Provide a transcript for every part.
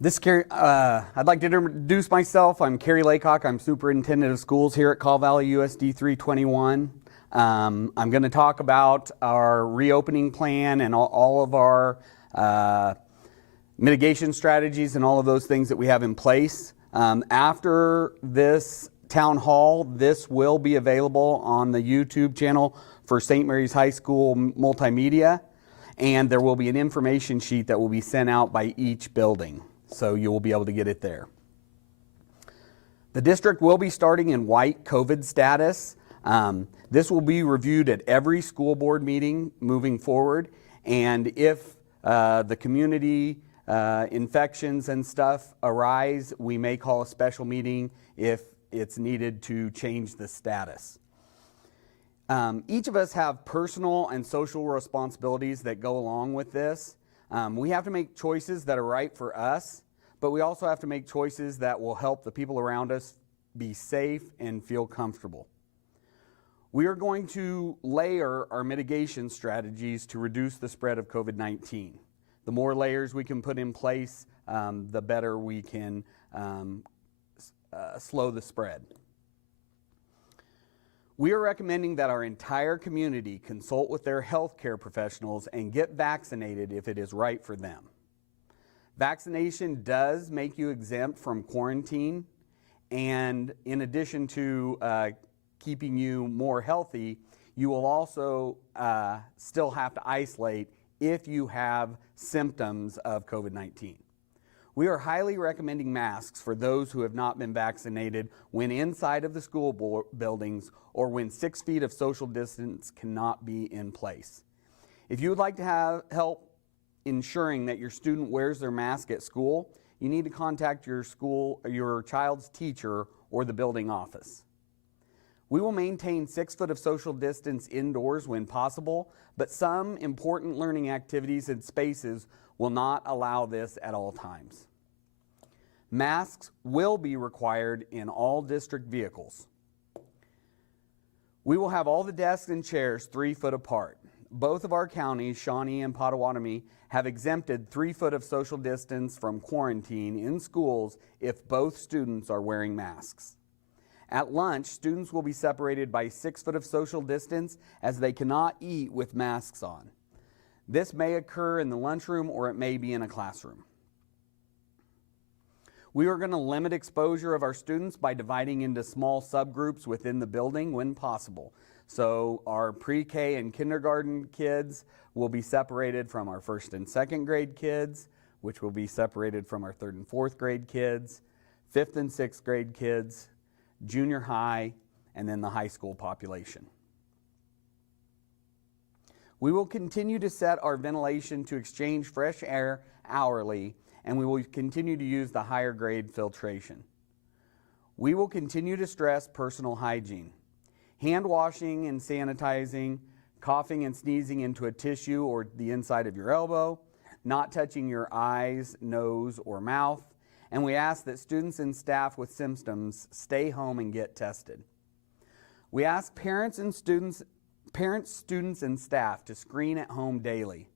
I'd like to introduce myself. I'm Kerry Laycock. I'm Superintendent of Schools here at Call Valley USD 321. I'm going to talk about our reopening plan and all of our mitigation strategies and all of those things that we have in place. After this town hall, this will be available on the YouTube channel for St. Mary's High School Multimedia, and there will be an information sheet that will be sent out by each building, so you will be able to get it there. The district will be starting in white COVID status. This will be reviewed at every school board meeting moving forward, and if the community infections and stuff arise, we may call a special meeting if it's needed to change the status. Each of us have personal and social responsibilities that go along with this. We have to make choices that are right for us, but we also have to make choices that will help the people around us be safe and feel comfortable. We are going to layer our mitigation strategies to reduce the spread of COVID-19. The more layers we can put in place, the better we can slow the spread. We are recommending that our entire community consult with their healthcare professionals and get vaccinated if it is right for them. Vaccination does make you exempt from quarantine, and in addition to keeping you more healthy, you will also still have to isolate if you have symptoms of COVID-19. We are highly recommending masks for those who have not been vaccinated when inside of the school buildings or when 6 feet of social distance cannot be in place. If you would like to have help ensuring that your student wears their mask at school, you need to contact your child's teacher or the building office. We will maintain 6 foot of social distance indoors when possible, but some important learning activities and spaces will not allow this at all times. Masks will be required in all district vehicles. We will have all the desks and chairs 3 foot apart. Both of our counties, Shawnee and Potawatomi, have exempted 3 foot of social distance from quarantine in schools if both students are wearing masks. At lunch, students will be separated by 6 foot of social distance as they cannot eat with masks on. This may occur in the lunchroom or it may be in a classroom. We are going to limit exposure of our students by dividing into small subgroups within the building when possible. So our pre-K and kindergarten kids will be separated from our 1st and 2nd grade kids, which will be separated from our 3rd and 4th grade kids, 5th and 6th grade kids, junior high, and then the high school population. We will continue to set our ventilation to exchange fresh air hourly, and we will continue to use the higher grade filtration. We will continue to stress personal hygiene. Hand washing and sanitizing, coughing and sneezing into a tissue or the inside of your elbow, not touching your eyes, nose, or mouth, and we ask that students and staff with symptoms stay home and get tested. We ask parents, students, and staff to screen at home daily.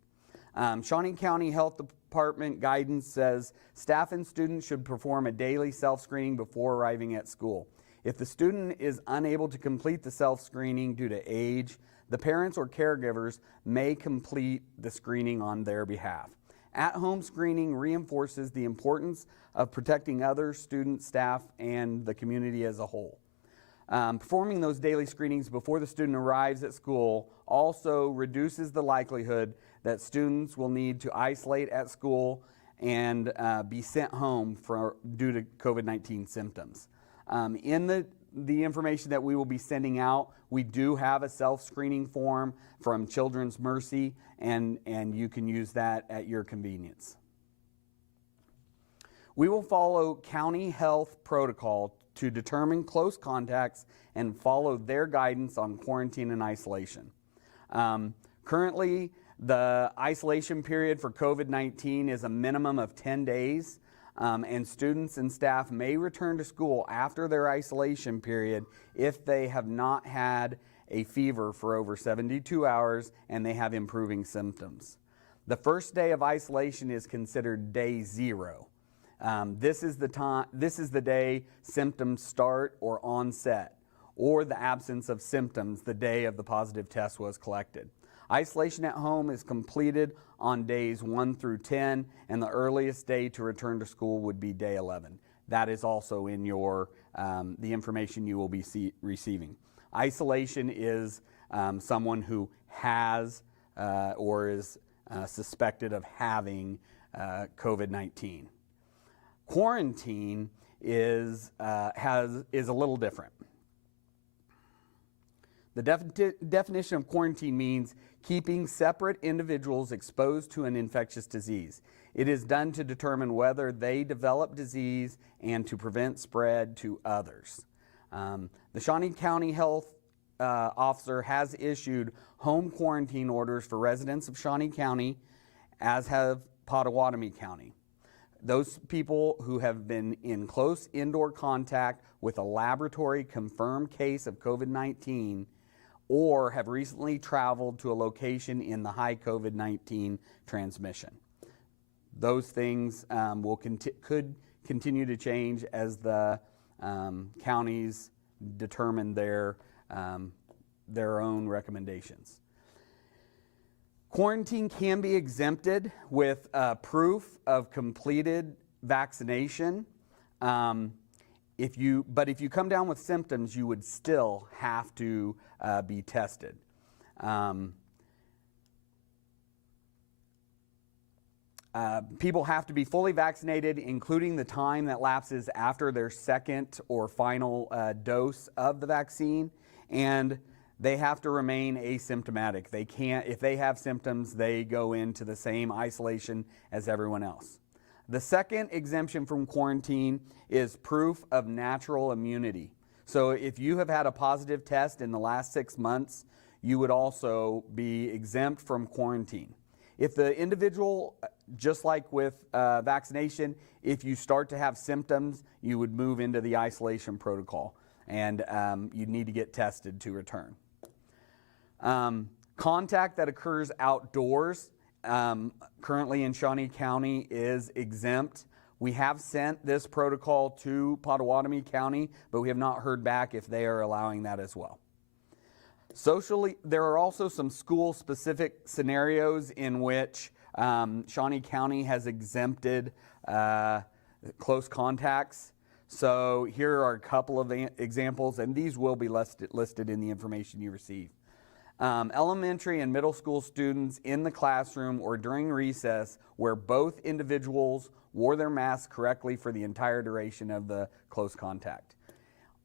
Shawnee County Health Department guidance says staff and students should perform a daily self-screening before arriving at school. If the student is unable to complete the self-screening due to age, the parents or caregivers may complete the screening on their behalf. At-home screening reinforces the importance of protecting others, students, staff, and the community as a whole. Performing those daily screenings before the student arrives at school also reduces the likelihood that students will need to isolate at school and be sent home due to COVID-19 symptoms. In the information that we will be sending out, we do have a self-screening form from Children's Mercy, and you can use that at your convenience. We will follow county health protocol to determine close contacts and follow their guidance on quarantine and isolation. Currently, the isolation period for COVID-19 is a minimum of 10 days, and students and staff may return to school after their isolation period if they have not had a fever for over 72 hours and they have improving symptoms. The first day of isolation is considered day 0. This is the day symptoms start or onset, or the absence of symptoms the day of the positive test was collected. Isolation at home is completed on days 1 through 10, and the earliest day to return to school would be day 11. That is also in your the information you will be receiving. Isolation is someone who has or is suspected of having COVID-19. Quarantine is a little different. The definition of quarantine means keeping separate individuals exposed to an infectious disease. It is done to determine whether they develop disease and to prevent spread to others. The Shawnee County Health Officer has issued home quarantine orders for residents of Shawnee County, as have Pottawatomie County. Those people who have been in close indoor contact with a laboratory confirmed case of COVID-19 or have recently traveled to a location in the high COVID-19 transmission. Those things could continue to change as the counties determine their own recommendations. Quarantine can be exempted with proof of completed vaccination. If you come down with symptoms, you would still have to be tested. People have to be fully vaccinated, including the time that lapses after their second or final dose of the vaccine, and they have to remain asymptomatic. They can't, if they have symptoms, they go into the same isolation as everyone else. The second exemption from quarantine is proof of natural immunity. So if you have had a positive test in the last 6 months, you would also be exempt from quarantine. If the individual, just like with vaccination, if you start to have symptoms, you would move into the isolation protocol, and you'd need to get tested to return. Contact that occurs outdoors, currently in Shawnee County, is exempt. We have sent this protocol to Pottawatomie County, but we have not heard back if they are allowing that as well. Socially, there are also some school-specific scenarios in which Shawnee County has exempted close contacts. So here are a couple of examples, and these will be listed in the information you receive. Elementary and middle school students in the classroom or during recess where both individuals wore their masks correctly for the entire duration of the close contact.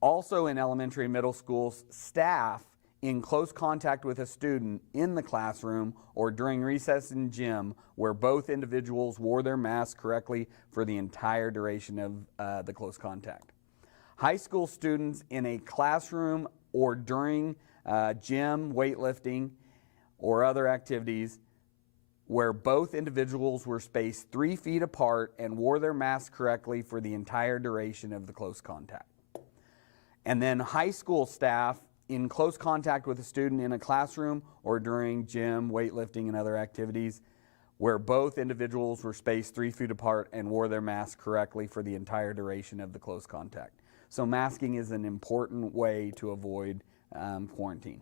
Also in elementary and middle schools, staff in close contact with a student in the classroom or during recess in gym where both individuals wore their masks correctly for the entire duration of the close contact. High school students in a classroom or during gym, weightlifting, or other activities where both individuals were spaced 3 feet apart and wore their masks correctly for the entire duration of the close contact. And then high school staff in close contact with a student in a classroom or during gym, weightlifting, and other activities where both individuals were spaced 3 feet apart and wore their masks correctly for the entire duration of the close contact. So masking is an important way to avoid quarantine.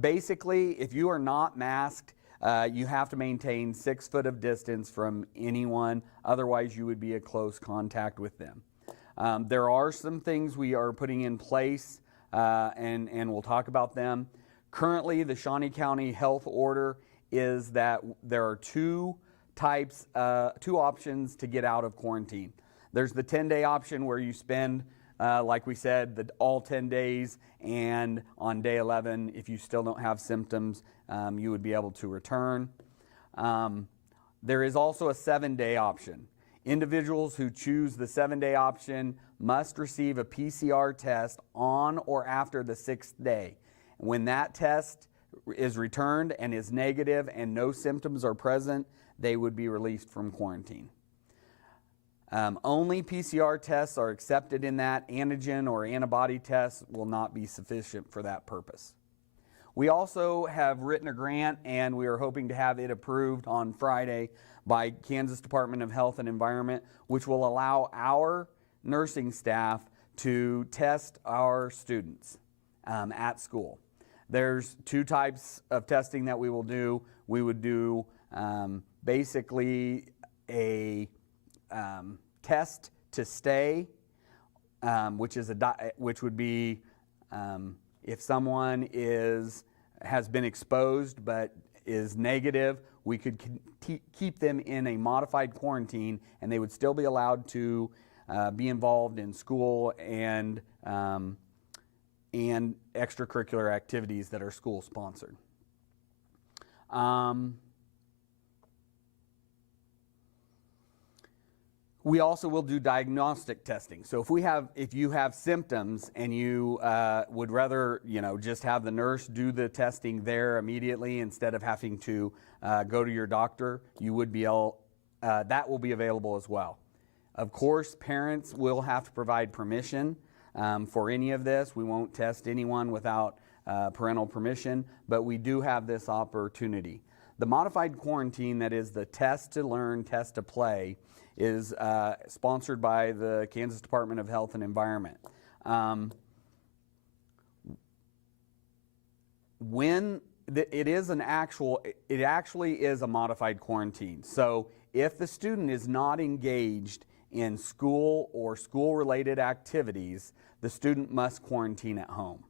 Basically, if you are not masked, you have to maintain 6 foot of distance from anyone, otherwise you would be a close contact with them. There are some things we are putting in place, and we'll talk about them. Currently, the Shawnee County Health Order is that there are two options to get out of quarantine. There's the 10-day option where you spend, like we said, all 10 days, and on day 11, if you still don't have symptoms, you would be able to return. There is also a 7-day option. Individuals who choose the 7-day option must receive a PCR test on or after the 6th day. When that test is returned and is negative and no symptoms are present, they would be released from quarantine. Only PCR tests are accepted in that. Antigen or antibody tests will not be sufficient for that purpose. We also have written a grant, and we are hoping to have it approved on Friday by Kansas Department of Health and Environment, which will allow our nursing staff to test our students at school. There's two types of testing that we will do. We would do basically a test to stay, which would be if someone has been exposed but is negative, we could keep them in a modified quarantine, and they would still be allowed to be involved in school and extracurricular activities that are school sponsored. We also will do diagnostic testing. So if you have symptoms and you would rather just have the nurse do the testing there immediately instead of having to go to your doctor, you would be that will be available as well. Of course, parents will have to provide permission for any of this. We won't test anyone without parental permission, but we do have this opportunity. The modified quarantine, that is the test to learn, test to play, is sponsored by the Kansas Department of Health and Environment. It actually is a modified quarantine. So if the student is not engaged in school or school-related activities, the student must quarantine at home.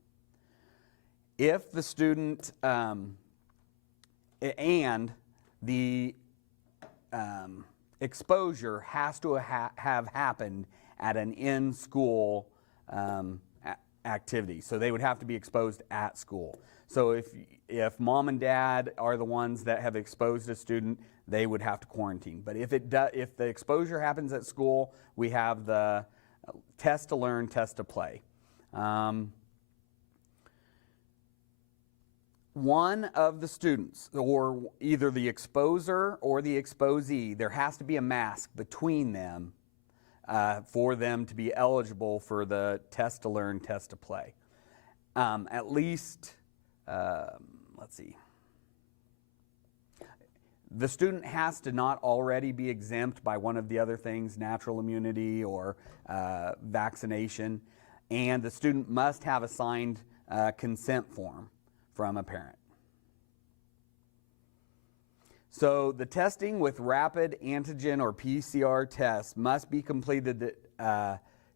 If the student and the exposure has to have happened at an in-school activity. So they would have to be exposed at school. So if mom and dad are the ones that have exposed a student, they would have to quarantine. But if the exposure happens at school, we have the test to learn, test to play. One of the students, or either the exposer or the exposee, there has to be a mask between them for them to be eligible for the test to learn, test to play. At least, let's see. The student has to not already be exempt by one of the other things, natural immunity or vaccination, and the student must have a signed consent form from a parent. So the testing with rapid antigen or PCR tests must be completed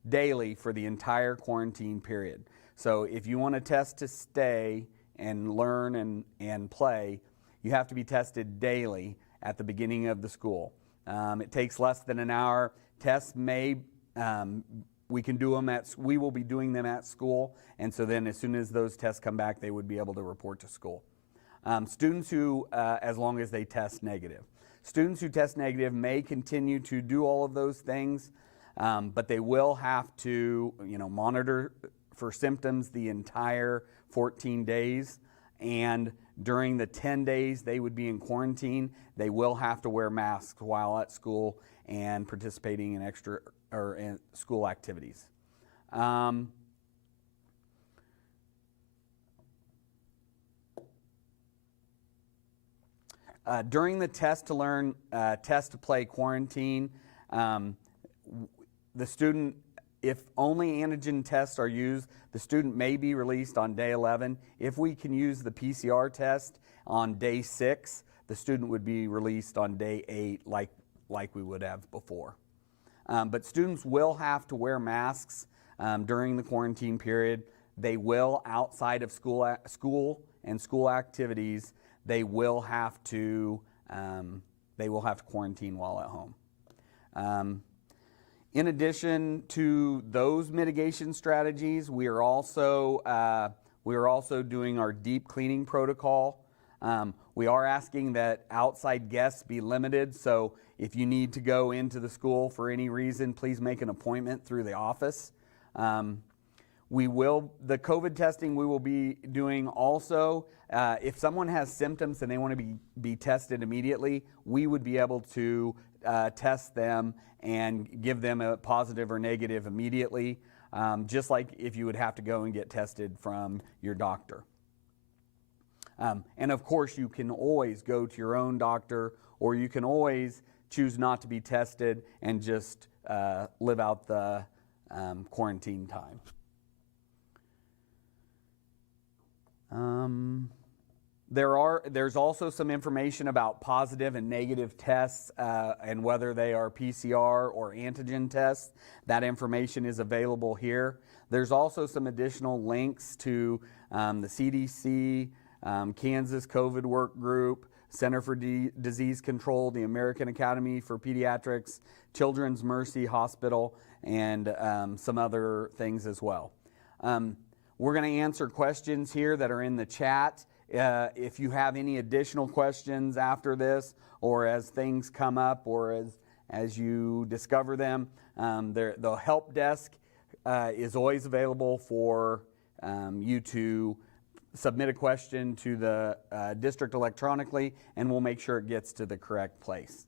daily for the entire quarantine period. So if you want to test to stay and learn and play, you have to be tested daily at the beginning of the school. It takes less than an hour. Tests we will be doing them at school, and so then as soon as those tests come back, they would be able to report to school. Students who, as long as they test negative. Students who test negative may continue to do all of those things, but they will have to, monitor for symptoms the entire 14 days, and during the 10 days they would be in quarantine, they will have to wear masks while at school and participating in in school activities. During the test to learn, test to play quarantine, the student, if only antigen tests are used, the student may be released on day 11. If we can use the PCR test on day 6, the student would be released on day 8 like we would have before. But students will have to wear masks during the quarantine period. They will, outside of school and school activities, they will have to quarantine while at home. In addition to those mitigation strategies, we are also doing our deep cleaning protocol. We are asking that outside guests be limited, so if you need to go into the school for any reason, please make an appointment through the office. The COVID testing we will be doing also. If someone has symptoms and they want to be tested immediately, we would be able to test them and give them a positive or negative immediately, just like if you would have to go and get tested from your doctor. And of course, you can always go to your own doctor, or you can always choose not to be tested and just live out the quarantine time. There's also some information about positive and negative tests and whether they are PCR or antigen tests. That information is available here. There's also some additional links to the CDC, Kansas COVID Work Group, Center for Disease Control, the American Academy for Pediatrics, Children's Mercy Hospital, and some other things as well. We're going to answer questions here that are in the chat. If you have any additional questions after this, or as things come up, or as you discover them, the help desk is always available for you to submit a question to the district electronically, and we'll make sure it gets to the correct place.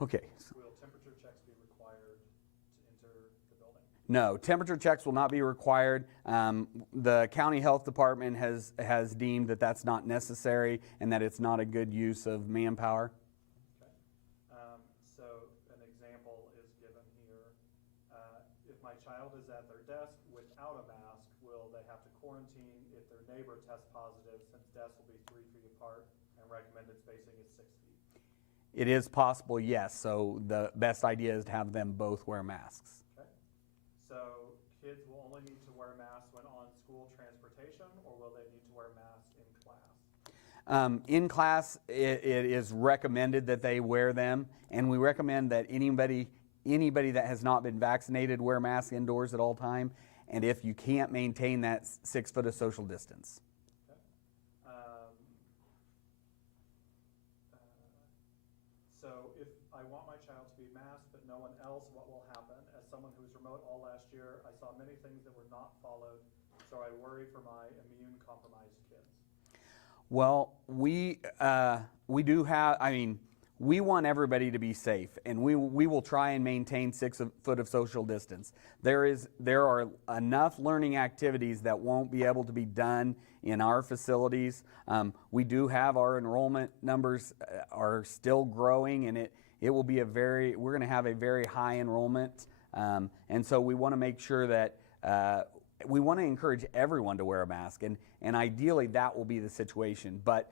Okay. Will temperature checks be required to enter the building? No, temperature checks will not be required. The county health department has deemed that that's not necessary and that it's not a good use of manpower. Okay. So an example is given here. If my child is at their desk without a mask, will they have to quarantine if their neighbor tests positive, since desks will be 3 feet apart and recommended spacing is 6 feet? It is possible, yes. So the best idea is to have them both wear masks. Okay. So kids will only need to wear masks when on school transportation, or will they need to wear masks in class? In class, it is recommended that they wear them, and we recommend that anybody that has not been vaccinated wear masks indoors at all time, and if you can't maintain that 6 foot of social distance. So if I want my child to be masked but no one else, what will happen? As someone who was remote all last year, I saw many things that were not followed, so I worry for my immune-compromised kids. Well, we do have, we want everybody to be safe, and we will try and maintain 6 foot of social distance. There are enough learning activities that won't be able to be done in our facilities. We do have our enrollment numbers are still growing, and it will be we're going to have a very high enrollment, and so we want to make sure that we want to encourage everyone to wear a mask, and ideally that will be the situation. But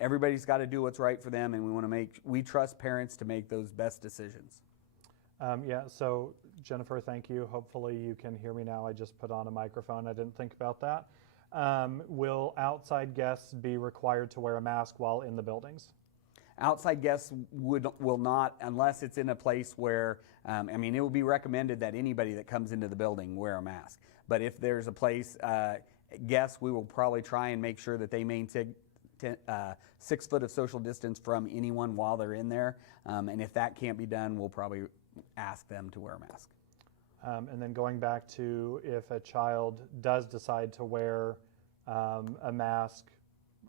everybody's got to do what's right for them, and we trust parents to make those best decisions. Yeah, so Jennifer, thank you. Hopefully you can hear me now. I just put on a microphone. I didn't think about that. Will outside guests be required to wear a mask while in the buildings? Outside guests will not, unless it's in a place where, it will be recommended that anybody that comes into the building wear a mask. But if there's a place, guests, we will probably try and make sure that they maintain 6 foot of social distance from anyone while they're in there. And if that can't be done, we'll probably ask them to wear a mask. And then going back to if a child does decide to wear a mask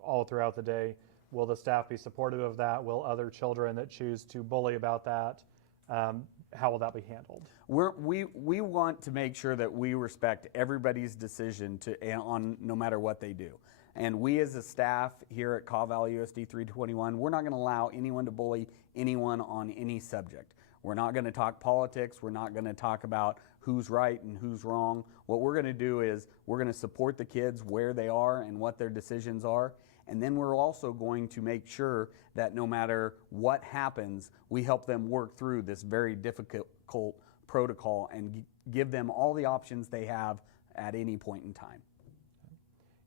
all throughout the day, will the staff be supportive of that? Will other children that choose to bully about that, how will that be handled? We want to make sure that we respect everybody's decision on no matter what they do. And we as a staff here at Kaw Valley USD 321, we're not going to allow anyone to bully anyone on any subject. We're not going to talk politics. We're not going to talk about who's right and who's wrong. What we're going to do is we're going to support the kids where they are and what their decisions are. And then we're also going to make sure that no matter what happens, we help them work through this very difficult protocol and give them all the options they have at any point in time.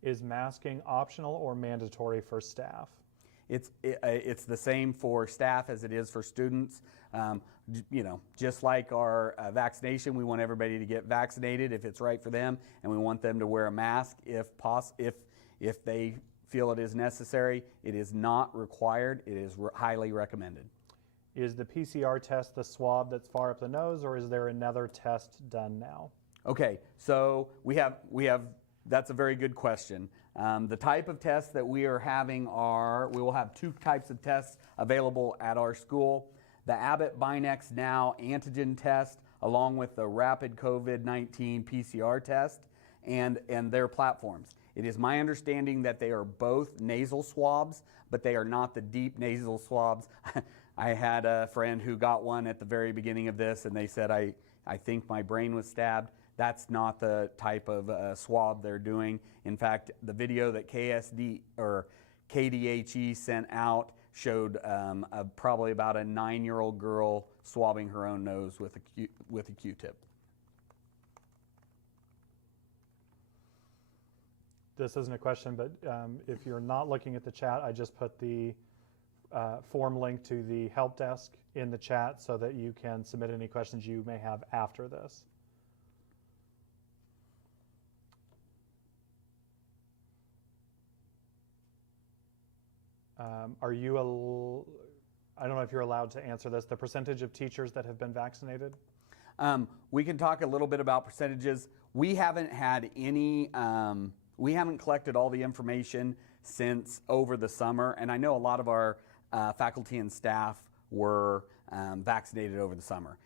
Is masking optional or mandatory for staff? It's the same for staff as it is for students. Just like our vaccination, we want everybody to get vaccinated if it's right for them, and we want them to wear a mask if they feel it is necessary. It is not required. It is highly recommended. Is the PCR test the swab that's far up the nose, or is there another test done now? Okay, so we have. That's a very good question. The type of tests that we are having we will have 2 types of tests available at our school. The Abbott Binex Now antigen test, along with the rapid COVID-19 PCR test, and their platforms. It is my understanding that they are both nasal swabs, but they are not the deep nasal swabs. I had a friend who got one at the very beginning of this, and they said, I think my brain was stabbed. That's not the type of swab they're doing. In fact, the video that KSD or KDHE sent out showed probably about a 9-year-old girl swabbing her own nose with a Q-tip. This isn't a question, but if you're not looking at the chat, I just put the form link to the help desk in the chat so that you can submit any questions you may have after this. I don't know if you're allowed to answer this, the percentage of teachers that have been vaccinated? We can talk a little bit about percentages. We haven't had any, we haven't collected all the information since over the summer, and I know a lot of our faculty and staff were vaccinated over the summer.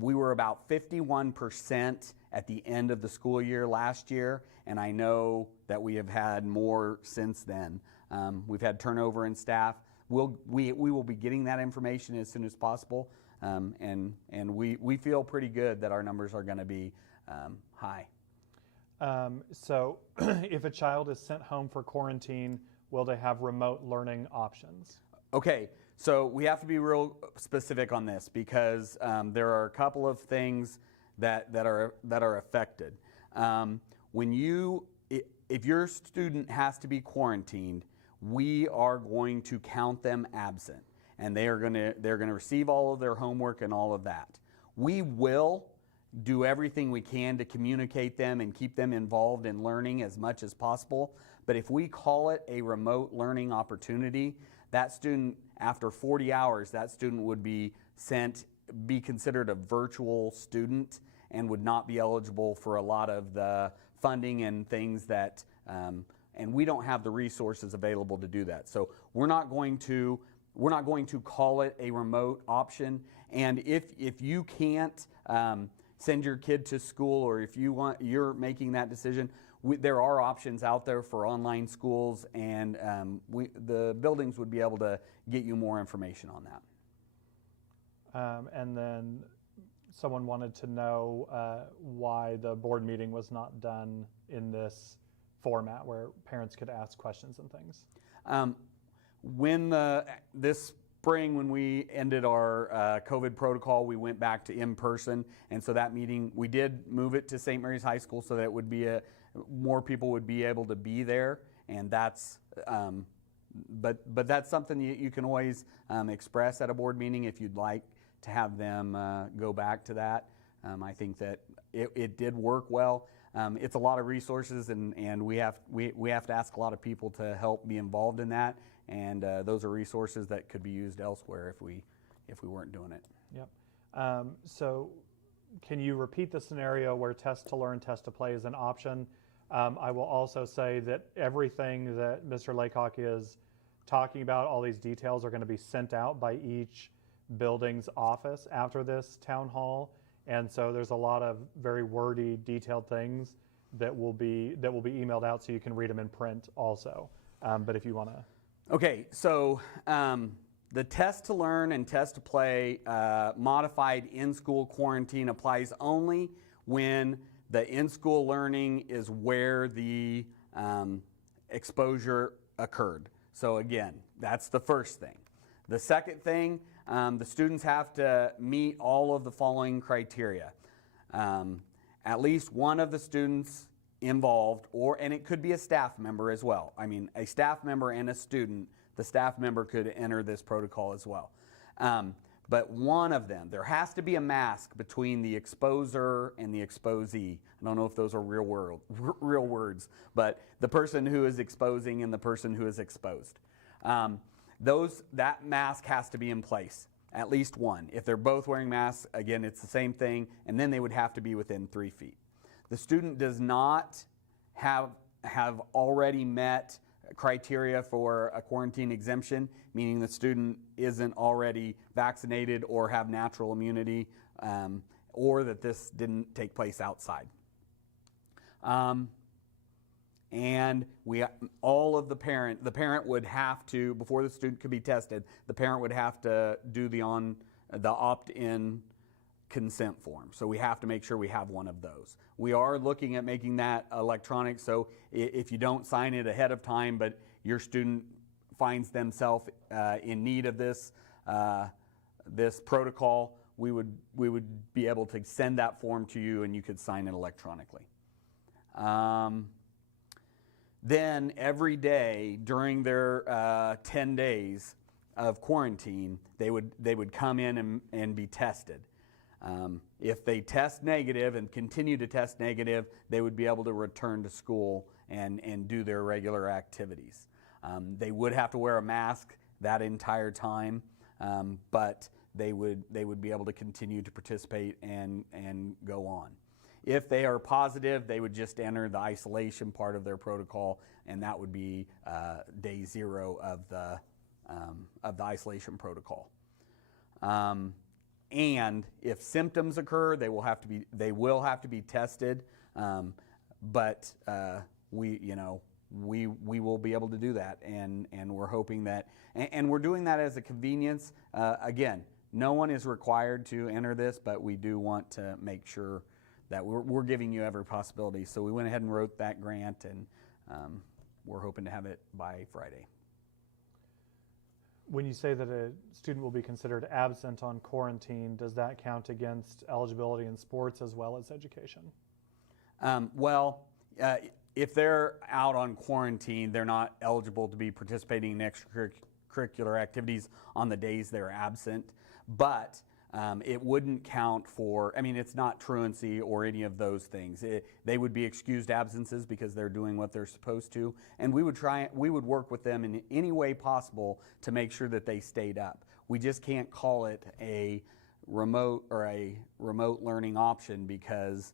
We were about 51% at the end of the school year last year, and I know that we have had more since then. We've had turnover in staff. We will be getting that information as soon as possible, and we feel pretty good that our numbers are going to be high. So if a child is sent home for quarantine, will they have remote learning options? Okay, so we have to be real specific on this because there are a couple of things that are affected. If your student has to be quarantined, we are going to count them absent, and they're going to receive all of their homework and all of that. We will do everything we can to communicate them and keep them involved in learning as much as possible. But if we call it a remote learning opportunity, that student, after 40 hours, that student would be considered a virtual student and would not be eligible for a lot of the funding and things that, and we don't have the resources available to do that. So we're not going to call it a remote option. And if you can't send your kid to school, or if you're making that decision, there are options out there for online schools, and the buildings would be able to get you more information on that. And then someone wanted to know why the board meeting was not done in this format where parents could ask questions and things. This spring, when we ended our COVID protocol, we went back to in-person, and so that meeting, we did move it to St. Mary's High School so that it would be more people would be able to be there, and that's, but that's something you can always express at a board meeting if you'd like to have them go back to that. I think that it did work well. It's a lot of resources, and we have to ask a lot of people to help be involved in that. And those are resources that could be used elsewhere if we weren't doing it. Yep. So can you repeat the scenario where test to learn, test to play is an option? I will also say that everything that Mr. Laycock is talking about, all these details are going to be sent out by each building's office after this town hall. And so there's a lot of very wordy, detailed things that will be emailed out, so you can read them in print also. But if you want to. Okay, so the test to learn and test to play modified in-school quarantine applies only when the in-school learning is where the exposure occurred. So again, that's the first thing. The second thing, the students have to meet all of the following criteria. At least one of the students involved, and it could be a staff member as well. I mean, a staff member and a student, the staff member could enter this protocol as well. But one of them, there has to be a mask between the exposer and the exposee. I don't know if those are real words, but the person who is exposing and the person who is exposed. That mask has to be in place, at least one. If they're both wearing masks, again, it's the same thing, and then they would have to be within 3 feet. The student does not have already met criteria for a quarantine exemption, meaning the student isn't already vaccinated or have natural immunity, or that this didn't take place outside. and all of the parent would have to, before the student could be tested, the parent would have to do the opt-in consent form. So we have to make sure we have one of those. We are looking at making that electronic, so if you don't sign it ahead of time, but your student finds themselves in need of this protocol, we would be able to send that form to you and you could sign it electronically. Then every day during their 10 days of quarantine, they would come in and be tested. If they test negative and continue to test negative, they would be able to return to school and do their regular activities. They would have to wear a mask that entire time, but they would be able to continue to participate and go on. If they are positive, they would just enter the isolation part of their protocol, and that would be day 0 of the isolation protocol. And if symptoms occur, they will have to be tested, but we will be able to do that, and we're hoping that, and we're doing that as a convenience. Again, no one is required to enter this, but we do want to make sure that we're giving you every possibility. So we went ahead and wrote that grant, and we're hoping to have it by Friday. When you say that a student will be considered absent on quarantine, does that count against eligibility in sports as well as education? If they're out on quarantine, they're not eligible to be participating in extracurricular activities on the days they're absent, but it wouldn't count for, it's not truancy or any of those things. They would be excused absences because they're doing what they're supposed to, and we would work with them in any way possible to make sure that they stayed up. We just can't call it a remote learning option because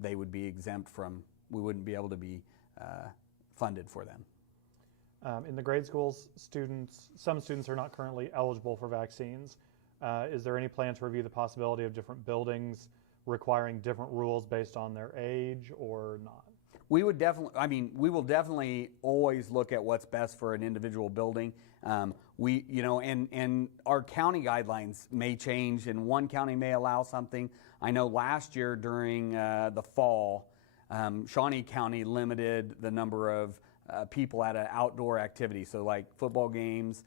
they would be exempt from, we wouldn't be able to be funded for them. In the grade schools, some students are not currently eligible for vaccines. Is there any plan to review the possibility of different buildings requiring different rules based on their age or not? We will definitely always look at what's best for an individual building. And our county guidelines may change, and one county may allow something. I know last year during the fall, Shawnee County limited the number of people at an outdoor activity. So like football games,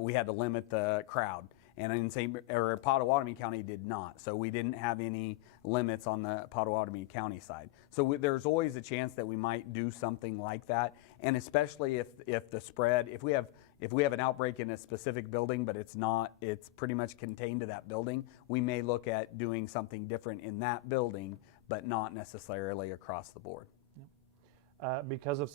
we had to limit the crowd. And in Pottawatomie County did not. So we didn't have any limits on the Pottawatomie County side. So there's always a chance that we might do something like that. And especially if the spread, if we have an outbreak in a specific building, but it's pretty much contained to that building, we may look at doing something different in that building, but not necessarily across the board. Because of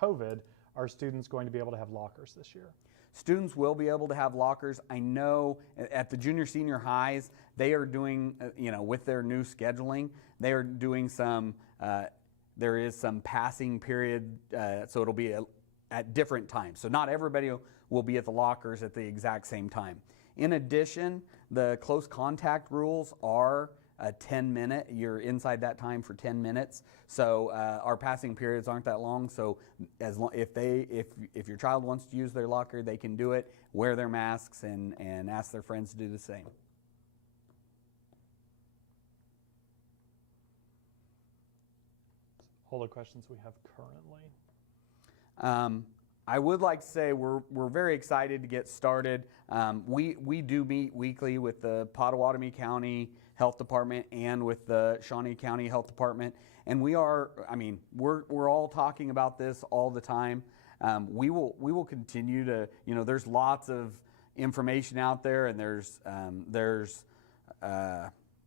COVID, are students going to be able to have lockers this year? Students will be able to have lockers. I know at the junior senior highs, they are doing, with their new scheduling, they are doing there is some passing period, so it'll be at different times. So not everybody will be at the lockers at the exact same time. In addition, the close contact rules are a 10-minute. You're inside that time for 10 minutes. So our passing periods aren't that long. So if your child wants to use their locker, they can do it, wear their masks, and ask their friends to do the same. All the questions we have currently. I would like to say we're very excited to get started. We do meet weekly with the Pottawatomie County Health Department and with the Shawnee County Health Department, and we're all talking about this all the time. We will continue to, there's lots of information out there, and there's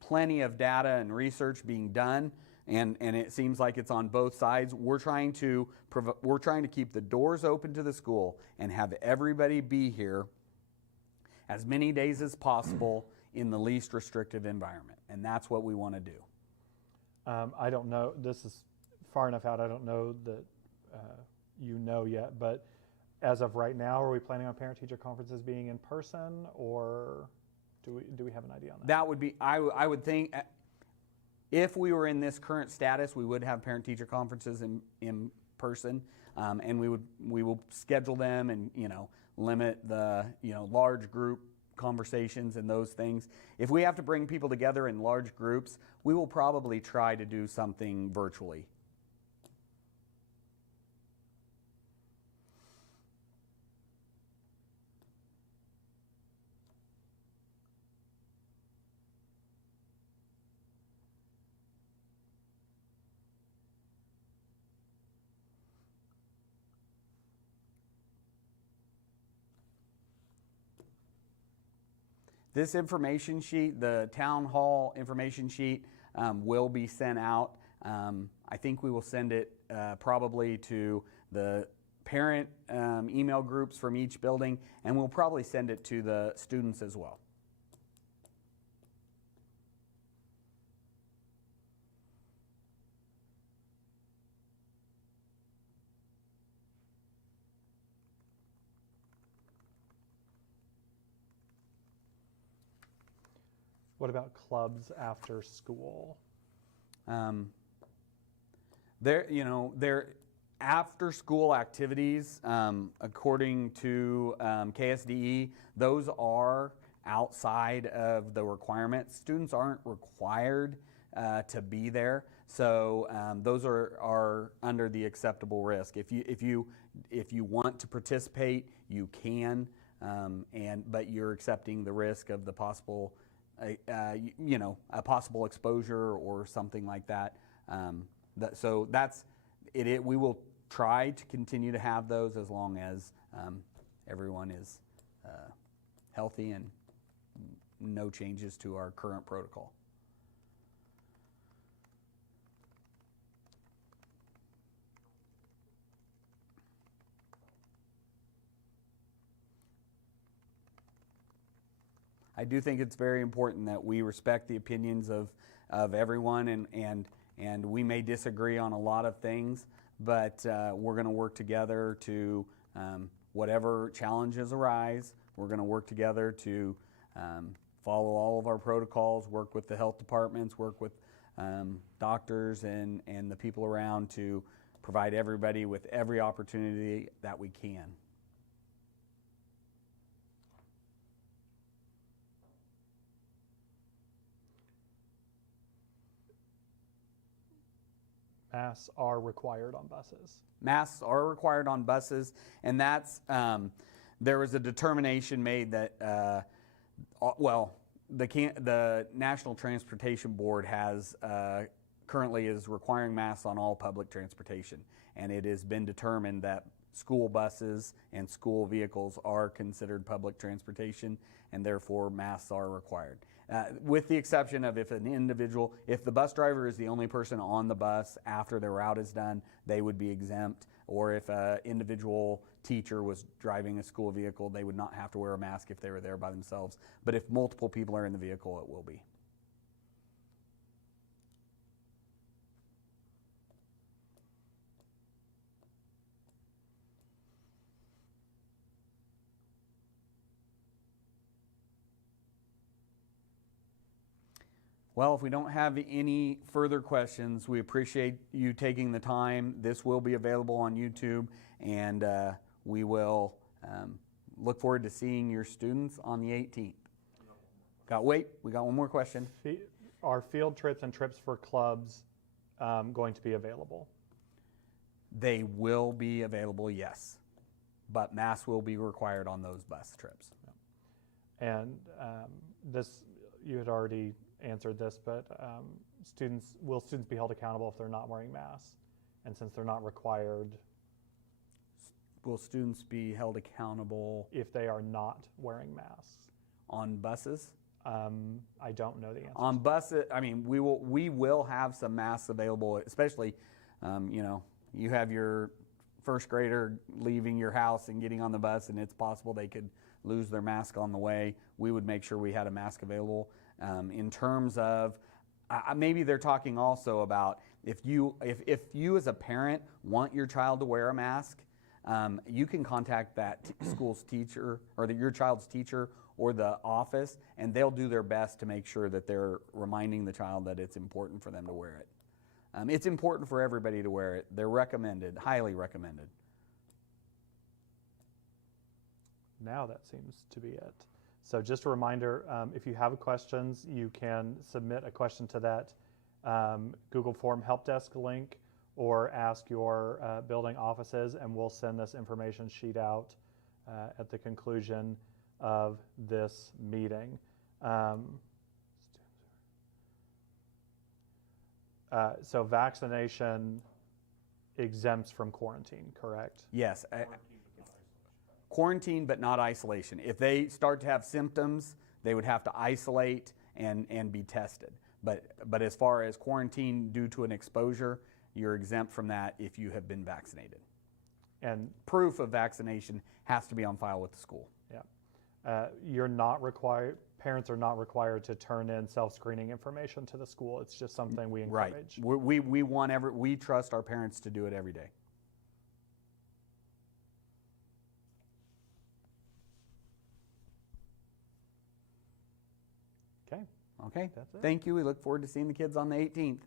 plenty of data and research being done. And it seems like it's on both sides. We're trying to keep the doors open to the school and have everybody be here as many days as possible in the least restrictive environment, and that's what we want to do. I don't know. This is far enough out. I don't know that yet, but as of right now, are we planning on parent-teacher conferences being in person, or do we have an idea on that? That would be. I would think. If we were in this current status, we would have parent-teacher conferences in person, and we will schedule them and limit the large group conversations and those things. If we have to bring people together in large groups, we will probably try to do something virtually. This information sheet, the town hall information sheet, will be sent out. I think we will send it probably to the parent email groups from each building, and we'll probably send it to the students as well. What about clubs after school? Their after school activities, according to KSDE, those are outside of the requirements. Students aren't required to be there, so those are under the acceptable risk. If you want to participate, you can, but you're accepting the risk of the possible a possible exposure or something like that. So that's it. We will try to continue to have those as long as everyone is healthy and no changes to our current protocol. I do think it's very important that we respect the opinions of everyone, and we may disagree on a lot of things, but we're going to work together to, whatever challenges arise, we're going to work together to follow all of our protocols, work with the health departments, work with doctors and the people around to provide everybody with every opportunity that we can. Masks are required on buses. Masks are required on buses, and that's there was a determination made that the National Transportation Board has currently is requiring masks on all public transportation, and it has been determined that school buses and school vehicles are considered public transportation, and therefore masks are required. With the exception of if the bus driver is the only person on the bus after their route is done, they would be exempt. Or if an individual teacher was driving a school vehicle, they would not have to wear a mask if they were there by themselves. But if multiple people are in the vehicle, it will be. Well, if we don't have any further questions, we appreciate you taking the time. This will be available on YouTube, and we will look forward to seeing your students on the 18th. We got one more question. Are field trips and trips for clubs going to be available? They will be available, yes, but masks will be required on those bus trips. And this, you had already answered this, but will students be held accountable if they're not wearing masks? And since they're not required, will students be held accountable if they are not wearing masks on buses? I don't know the answer. On buses, I mean, we will have some masks available, especially, you have your first grader leaving your house and getting on the bus, and it's possible they could lose their mask on the way. We would make sure we had a mask available. In terms of, maybe they're talking also about if you as a parent want your child to wear a mask, you can contact that school's teacher or your child's teacher or the office, and they'll do their best to make sure that they're reminding the child that it's important for them to wear it. It's important for everybody to wear it. They're recommended, highly recommended. Now that seems to be it. So just a reminder, if you have questions, you can submit a question to that Google Form help desk link, or ask your building offices, and we'll send this information sheet out at the conclusion of this meeting. So vaccination exempts from quarantine, correct? Yes. Quarantine, but not isolation. If they start to have symptoms, they would have to isolate and be tested. But as far as quarantine due to an exposure, you're exempt from that if you have been vaccinated. And proof of vaccination has to be on file with the school. Yeah. You're not required, parents are not required to turn in self-screening information to the school. It's just something we encourage. Right. We trust our parents to do it every day. Okay. Okay. That's it. Thank you. We look forward to seeing the kids on the 18th.